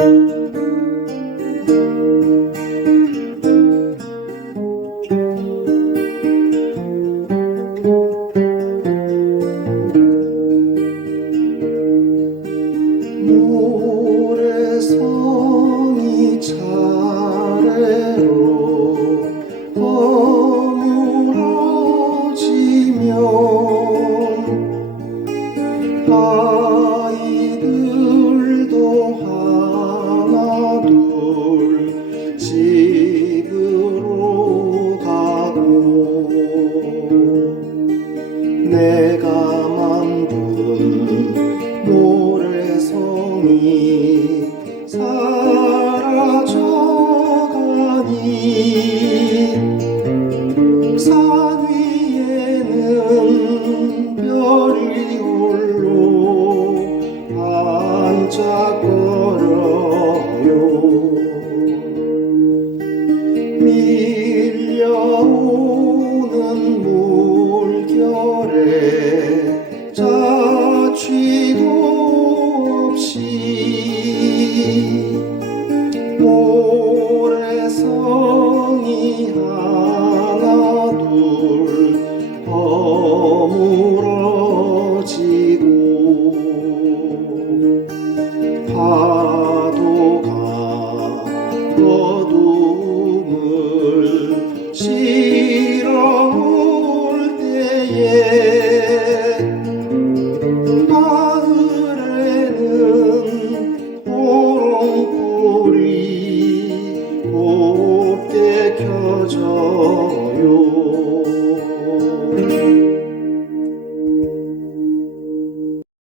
모 내가 만든 모래성이 사라져가니 산 위에는 별이 홀로 반짝거려요. 밀 내 자취도 없이 모래성이 하나 둘 버무러지고 파도가 어둠을 씻 하소요.